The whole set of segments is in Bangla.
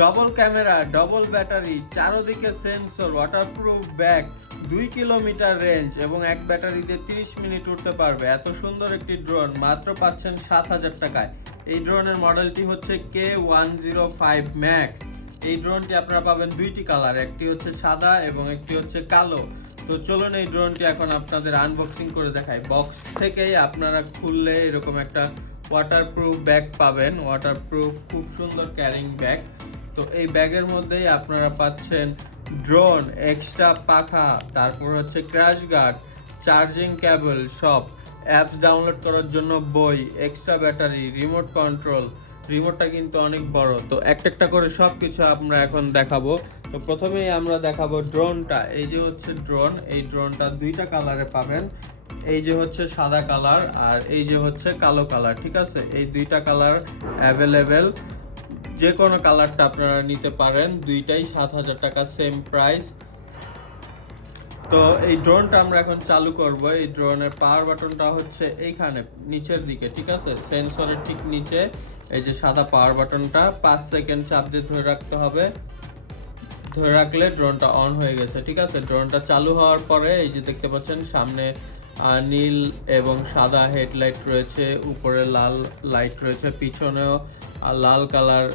ডবল ক্যামেরা, ডবল ব্যাটারি, চারদিকে sensor, waterproof bag, 2 kilometre range এবং এক ব্যাটারিতে 30 মিনিট উঠতে পারবে। এত সুন্দর একটি ড্রোন মাত্র পাচ্ছেন 7,000 টাকায়। এই ড্রোনের মডেলটি হচ্ছে K105 ম্যাক্স। এই ড্রোনটি আপনারা পাবেন দুইটি কালার, একটি হচ্ছে সাদা এবং একটি হচ্ছে কালো। তো চলুন এই ড্রোনটি এখন আপনাদের আনবক্সিং করে দেখাই। বক্স থেকেই আপনারা খুললে এরকম একটা ওয়াটারপ্রুফ ব্যাগ পাবেন, ওয়াটারপ্রুফ খুব সুন্দর ক্যারিং ব্যাগ। তো এই ব্যাগের মধ্যেই আপনারা পাচ্ছেন ড্রোন, এক্সট্রা পাখা, তারপর হচ্ছে ক্র্যাশ গার্ড, চার্জিং কেবল, সব অ্যাপস ডাউনলোড করার জন্য বই, এক্সট্রা ব্যাটারি, রিমোট কন্ট্রোল। রিমোটটা কিন্তু অনেক বড়। তো একটা একটা করে সব কিছু আমরা এখন দেখাবো। তো প্রথমেই আমরা দেখাবো ড্রোনটা। এই যে হচ্ছে ড্রোন, এই ড্রোনটা দুইটা কালারে পাবেন। এই যে হচ্ছে সাদা কালার আর এই যে হচ্ছে কালো কালার, ঠিক আছে? এই দুইটা কালার অ্যাভেলেবেল, যে কোনো কালারটা আপনারা নিতে পারেন। দুইটাই 7,000 টাকা, সেম প্রাইস। তো এই ড্রোনটা আমরা এখন চালু করব। এই ড্রোনের পাওয়ার বাটনটা হচ্ছে এইখানে নিচের দিকে, ঠিক আছে? সেন্সরের ঠিক নিচে এই যে সাদা পাওয়ার বাটনটা 5 সেকেন্ড চাপ দিয়ে ধরে রাখতে হবে। ধরে রাখলে ড্রোনটা অন হয়ে গেছে, ঠিক আছে? ড্রোনটা চালু হওয়ার পরে এই যে দেখতে পাচ্ছেন সামনে নীল এবং সাদা হেডলাইট রয়েছে, উপরে লাল লাইট রয়েছে, পিছনেও লাল কালার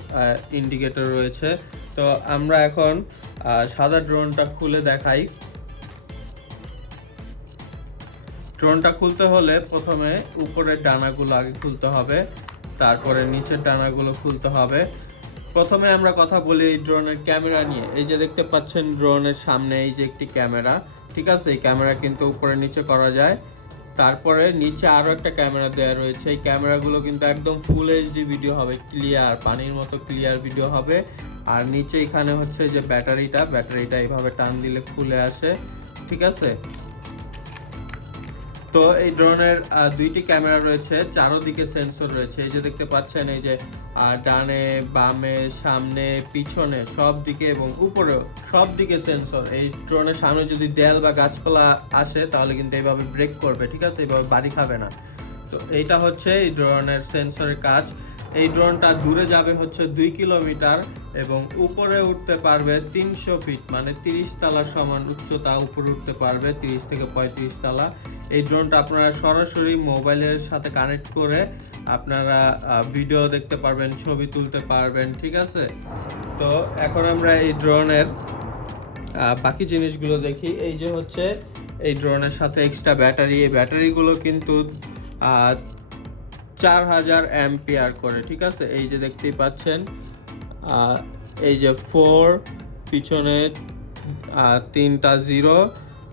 ইন্ডিকেটর রয়েছে। তো আমরা এখন সাদা ড্রোনটা খুলে দেখাই। ড্রোনটা খুলতে হলে প্রথমে উপরের ডানাগুলো আগে খুলতে হবে, তারপরে নিচের ডানাগুলো খুলতে হবে। প্রথমে আমরা কথা বলি এই ড্রোনের ক্যামেরা নিয়ে। এই যে দেখতে পাচ্ছেন ড্রোনের সামনে এই যে একটি ক্যামেরা, ঠিক আছে? এই ক্যামেরা কিন্তু উপরে নিচে করা যায়। তারপরে নিচে আরও একটা ক্যামেরা দেওয়া রয়েছে। এই ক্যামেরাগুলো কিন্তু একদম ফুল এইচডি ভিডিও হবে, ক্লিয়ার, পানির মতো ক্লিয়ার ভিডিও হবে। আর নিচে এখানে হচ্ছে যে ব্যাটারিটা এইভাবে টান দিলে খুলে আসে, ঠিক আছে? তো এই ড্রোনের দুইটি ক্যামেরা রয়েছে, চারোদিকে সেন্সর রয়েছে। এই যে দেখতে পাচ্ছেন এই যে ডানে বামে সামনে পিছনে সব দিকে এবং উপরেও সব দিকে সেন্সর। এই ড্রোনের সামনে যদি দেয়াল বা গাছপালা আসে তাহলে কিন্তু এইভাবে ব্রেক করবে, ঠিক আছে? এইভাবে বাড়ি খাবে না। তো এইটা হচ্ছে এই ড্রোনের সেন্সরের কাজ। এই ড্রোনটা দূরে যাবে হচ্ছে 2 কিলোমিটার এবং উপরে উঠতে পারবে 300 ফিট, মানে 30 তালার সমান উচ্চতা উপরে উঠতে পারবে, 30 থেকে 35 তালা। এই ড্রোনটা আপনারা সরাসরি মোবাইলের সাথে কানেক্ট করে আপনারা ভিডিও দেখতে পারবেন, ছবি তুলতে পারবেন, ঠিক আছে? তো এখন আমরা এই ড্রোনের বাকি জিনিসগুলো দেখি। এই যে হচ্ছে এই ড্রোনের সাথে এক্সট্রা ব্যাটারি। এই ব্যাটারিগুলো কিন্তু 4000 অ্যাম্পিয়ার করে, ঠিক আছে? এই যে দেখতেই পাচ্ছেন এই যে 4, পিছনে 3টা 0,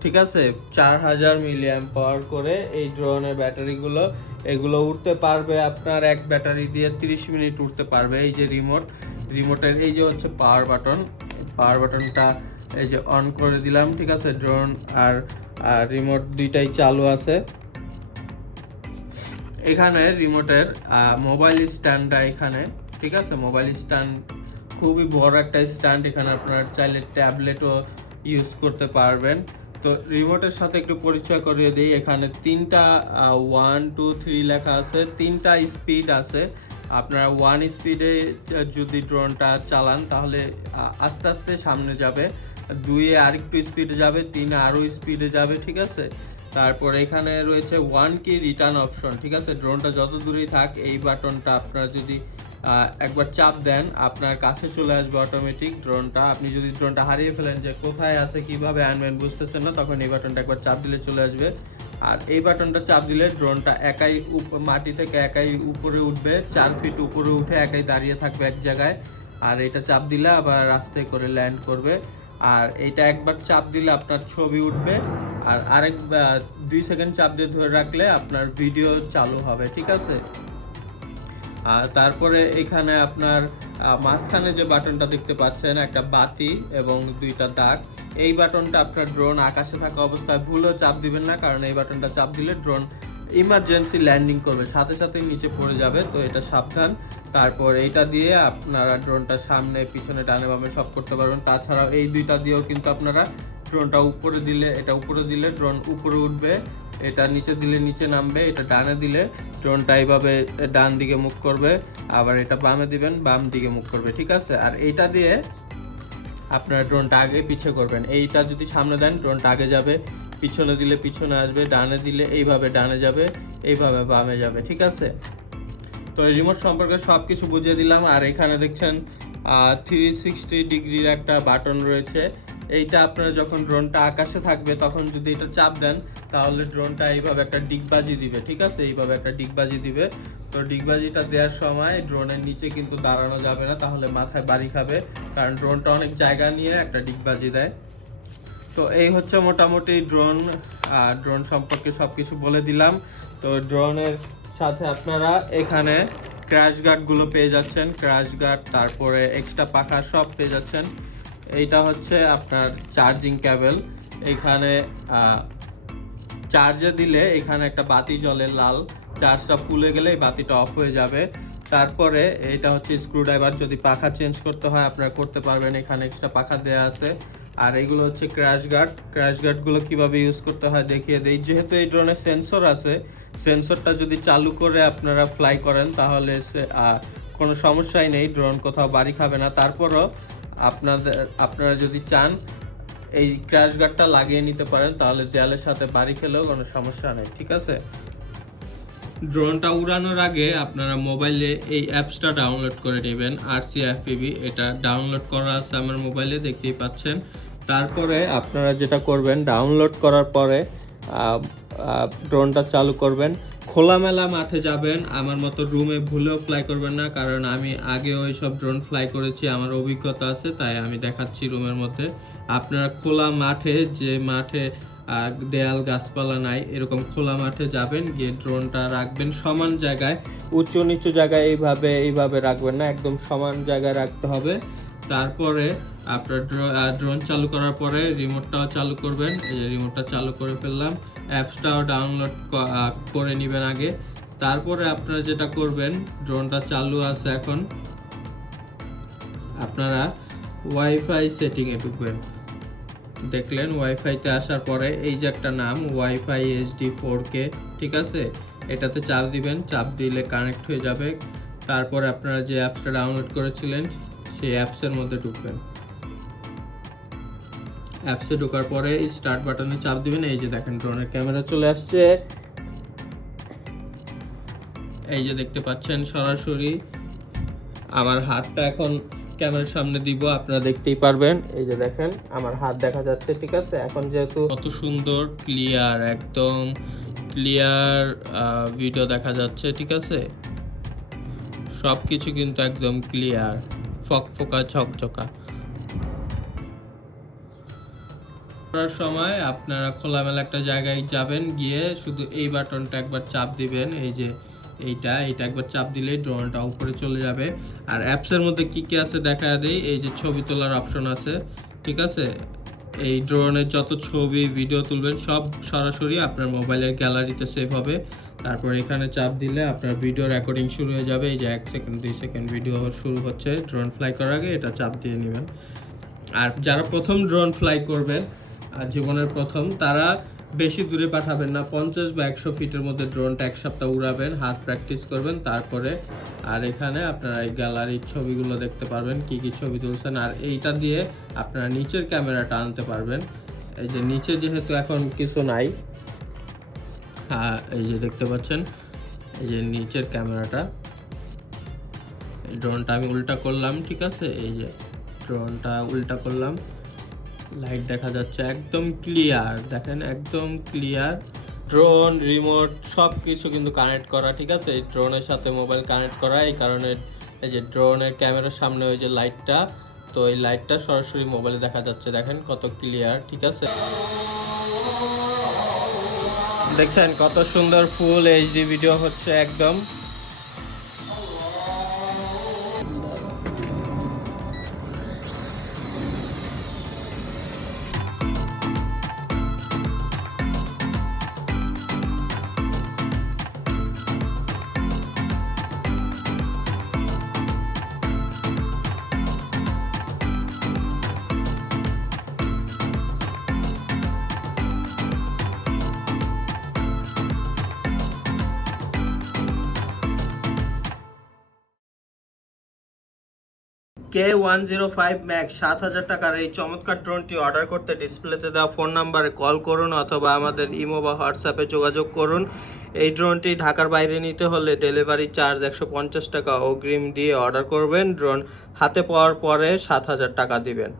ঠিক আছে? 4000 মিলি অ্যাম্প পাওয়ার করে এই ড্রোনের ব্যাটারিগুলো। এগুলো উঠতে পারবে আপনার এক ব্যাটারি দিয়ে 30 মিনিট উঠতে পারবে। এই যে রিমোটের এই যে হচ্ছে পাওয়ার বাটনটা এই যে অন করে দিলাম, ঠিক আছে? ড্রোন আর রিমোট দুইটাই চালু আছে। এখানে রিমোটের মোবাইল স্ট্যান্ডটা এখানে, ঠিক আছে? মোবাইল স্ট্যান্ড খুবই বড় একটা স্ট্যান্ড। এখানে আপনার চাইলে ট্যাবলেটও ইউজ করতে পারবেন। তো রিমোটের সাথে একটু পরিচয় করিয়ে দিই। এখানে 3টা 1 2 3 লেখা আছে, 3টা স্পিড আছে। আপনারা 1 স্পিডে যদি ড্রোনটা চালান তাহলে আস্তে আস্তে সামনে যাবে, 2-এ আরেকটু স্পিডে যাবে, 3-এ আরও স্পিডে যাবে, ঠিক আছে? তারপর এখানে রয়েছে 1 কি রিটার্ন অপশন, ঠিক আছে? ড্রোনটা যত দূরেই থাক এই বাটনটা আপনারা যদি একবার চাপ দেন আপনার কাছে চলে আসবে অটোমেটিক ড্রোনটা। আপনি যদি ড্রোনটা হারিয়ে ফেলেন যে কোথায় আছে কিভাবে আনবেন বুঝতেছেন না, তখন এই বাটনটা একবার চাপ দিলে চলে আসবে। আর এই বাটনটা চাপ দিলে ড্রোনটা একাই মাটি থেকে একাই উপরে উঠবে, 4 ফিট উপরে উঠে একাই দাঁড়িয়ে থাকবে এক জায়গায়। আর এটা চাপ দিলে আবার রাস্তায় করে ল্যান্ড করবে। আর এইটা একবার চাপ দিলে আপনার ছবি উঠবে, আর 2 সেকেন্ড চাপ দিয়ে ধরে রাখলে আপনার ভিডিও চালু হবে, ঠিক আছে? আর তারপরে এখানে আপনার মাঝখানে যে বাটনটা দেখতে পাচ্ছেন একটা বাতি এবং 2টা দাগ, এই বাটনটা আপনার ড্রোন আকাশে থাকা অবস্থায় ভুলেও চাপ দিবেন না, কারণ এই বাটনটা চাপ দিলে ড্রোন ইমার্জেন্সি ল্যান্ডিং করবে, সাথে সাথেই নিচে পড়ে যাবে। তো এটা সাবধান। তারপর এইটা দিয়ে আপনারা ড্রোনটা সামনে পিছনে ডানে বামে সব করতে পারবেন। তাছাড়াও এই 2টা দিয়েও কিন্তু আপনারা ড্রোনটা উপরে দিলে, এটা উপরে দিলে ড্রোন উপরে উঠবে, এটা নিচে দিলে নিচে নামবে, এটা ডানে দিলে ড্রোনটা এইভাবে ডান দিকে মুখ করবে, আবার এটা বামে দিবেন বাম দিকে মুখ করবে, ঠিক আছে। আর এইটা দিয়ে আপনার ড্রোনটা আগে পিছে করবেন। এইটা যদি সামনে দেন ড্রোনটা আগে যাবে, পিছনে দিলে পিছনে আসবে, ডানে দিলে এইভাবে ডানে যাবে, এইভাবে বামে যাবে, ঠিক আছে। তো রিমোট সম্পর্কে সব কিছু বুঝিয়ে দিলাম। আর এখানে দেখছেন 360 ডিগ্রির একটা বাটন রয়েছে। এইটা আপনারা যখন ড্রোনটা আকাশে থাকবে তখন যদি এটা চাপ দেন তাহলে ড্রোনটা এইভাবে একটা ডিগবাজি দিবে, ঠিক আছে, এইভাবে একটা ডিগবাজি দিবে। তো ডিগবাজিটা দেওয়ার সময় ড্রোনের নিচে কিন্তু দাঁড়ানো যাবে না, তাহলে মাথায় বাড়ি খাবে, কারণ ড্রোনটা অনেক জায়গা নিয়ে একটা ডিগবাজি দেয়। তো এই হচ্ছে মোটামুটি ড্রোন সম্পর্কে সব কিছু বলে দিলাম। তো ড্রোনের সাথে আপনারা এখানে ক্র্যাশ গার্ডগুলো পেয়ে যাচ্ছেন, ক্র্যাশ গার্ড, তারপরে এক্সট্রা পাখা সব পেয়ে যাচ্ছেন। এইটা হচ্ছে আপনার চার্জিং কেবল। এখানে চার্জে দিলে এখানে একটা বাতি জ্বলে লাল, চার্জটা ফুলে গেলে এই বাতিটা অফ হয়ে যাবে। তারপরে এটা হচ্ছে স্ক্রুড্রাইভার, যদি পাখা চেঞ্জ করতে হয় আপনারা করতে পারবেন, এখানে এক্সট্রা পাখা দেওয়া আছে। আর এইগুলো হচ্ছে ক্র্যাশ গার্ড। ক্র্যাশ গার্ডগুলো কীভাবে ইউজ করতে হয় দেখিয়ে দেই। যেহেতু এই ড্রোনের সেন্সর আছে, সেন্সরটা যদি চালু করে আপনারা ফ্লাই করেন তাহলে কোনো সমস্যাই নেই, ড্রোন কোথাও বাড়ি খাবে না। তারপরও আপনারা যদি চান এই ক্র্যাশ গার্ডটা লাগিয়ে নিতে পারেন, তাহলে দেয়ালের সাথে বাড়ি খেলেও কোনো সমস্যা নেই, ঠিক আছে। ড্রোনটা উড়ানোর আগে আপনারা মোবাইলে এই অ্যাপসটা ডাউনলোড করে নেবেন, RCFPV। এটা ডাউনলোড করা আছে আমার মোবাইলে, দেখতেই পাচ্ছেন। তারপরে আপনারা যেটা করবেন, ডাউনলোড করার পরে ড্রোনটা চালু করবেন, খোলামেলা মাঠে যাবেন। আমার মতো রুমে ভুলেও ফ্লাই করবেন না, কারণ আমি আগে ওই সব ড্রোন ফ্লাই করেছি, আমার অভিজ্ঞতা আছে, তাই আমি দেখাচ্ছি রুমের মধ্যে। আপনারা খোলা মাঠে, যে মাঠে দেয়াল গাছপালা নাই, এরকম খোলা মাঠে যাবেন, গিয়ে ড্রোনটা রাখবেন সমান জায়গায়, উঁচু নিচু জায়গায় এইভাবে রাখবেন না, একদম সমান জায়গায় রাখতে হবে। তারপরে আপনার ড্রোন চালু করার পরে রিমোটটাও চালু করবেন। এই যে রিমোটটা চালু করে ফেললাম, অ্যাপসটাও ডাউনলোড করে নেবেন আগে। তারপরে আপনারা যেটা করবেন, ড্রোনটা চালু আছে এখন, আপনারা ওয়াইফাই সেটিংয়ে ঢুকবেন। দেখলেন ওয়াইফাইতে আসার পরে এই যে একটা নাম ওয়াইফাই HD 4K, ঠিক আছে, এটাতে চাপ দিবেন, চাপ দিলে কানেক্ট হয়ে যাবে। তারপরে আপনারা যে অ্যাপসটা ডাউনলোড করেছিলেন সেই অ্যাপসের মধ্যে ঢুকবেন। অ্যাপসে ঢোকার পরে স্টার্ট বাটনে চাপ দিবেন। এই যে দেখেন ড্রোনের ক্যামেরা চলে আসছে, এই যে দেখতে পাচ্ছেন সরাসরি। আমার হাতটা এখন ক্যামেরার সামনে দিব, আপনারা দেখতেই পারবেন। এই যে দেখেন আমার হাত দেখা যাচ্ছে, ঠিক আছে। এখন যেহেতু কত সুন্দর ক্লিয়ার, একদম ক্লিয়ার ভিডিও দেখা যাচ্ছে, ঠিক আছে, সব কিছু কিন্তু একদম ক্লিয়ার, ফকফকা ঝকঝকা। করার সময় আপনারা খোলামেলা একটা জায়গায় যাবেন, গিয়ে শুধু এই বাটনটা একবার চাপ দিবেন, এই যে এইটা একবার চাপ দিলেই ড্রোনটা উপরে চলে যাবে। আর অ্যাপসের মধ্যে কি কি আছে দেখা দেই। এই যে ছবি তোলার অপশন আছে, ঠিক আছে। এই ড্রোনের যত ছবি ভিডিও তুলবেন সব সরাসরি আপনার মোবাইলের গ্যালারিতে সেভ হবে। তারপর এখানে চাপ দিলে আপনার ভিডিও রেকর্ডিং শুরু হয়ে যাবে। এই যে 1 সেকেন্ড 2 সেকেন্ড ভিডিও শুরু হচ্ছে ড্রোন ফ্লাই করার আগে, এটা চাপ দিয়ে নেবেন। আর যারা প্রথম ড্রোন ফ্লাই করবেন আর জীবনের প্রথম, তারা বেশি দূরে পাঠাবেন না, 50 বা 100 ফিটের মধ্যে ড্রোনটা 1 সপ্তাহ উড়াবেন, হাত প্র্যাকটিস করবেন। তারপরে আর এখানে আপনারা এই গ্যালারির ছবিগুলো দেখতে পারবেন, কি কি ছবি তুলছেন। আর এইটা দিয়ে আপনারা নিচের ক্যামেরাটা আনতে পারবেন। এই যে নিচে যেহেতু এখন কিছু নাই, এই যে দেখতে পাচ্ছেন, এই যে নিচের ক্যামেরাটা, এই ড্রোনটা আমি উল্টা করলাম, ঠিক আছে, এই যে ড্রোনটা উল্টা করলাম, লাইট দেখা যাচ্ছে, একদম ক্লিয়ার, দেখেন একদম ক্লিয়ার। ড্রোন রিমোট সব কিছু কিন্তু কানেক্ট করা, ঠিক আছে, এই ড্রোনের সাথে মোবাইল কানেক্ট করা। এই কারণে এই যে ড্রোনের ক্যামেরার সামনে ওই যে লাইটটা, তো এই লাইটটা সরাসরি মোবাইলে দেখা যাচ্ছে, দেখেন কত ক্লিয়ার, ঠিক আছে। দেখছেন কত সুন্দর ফুল HD ভিডিও হচ্ছে একদম। K105 ম্যাক্স 7,000 টাকার এই চমৎকার ড্রোনটি অর্ডার করতে ডিসপ্লেতে দেওয়া ফোন নাম্বারে কল করুন অথবা আমাদের ইমো বা হোয়াটসঅ্যাপে যোগাযোগ করুন। এই ড্রোনটি ঢাকার বাইরে নিতে হলে ডেলিভারি চার্জ 150 টাকা অগ্রিম দিয়ে অর্ডার করবেন। ড্রোন হাতে পাওয়ার পরে 7,000 টাকা দিবেন।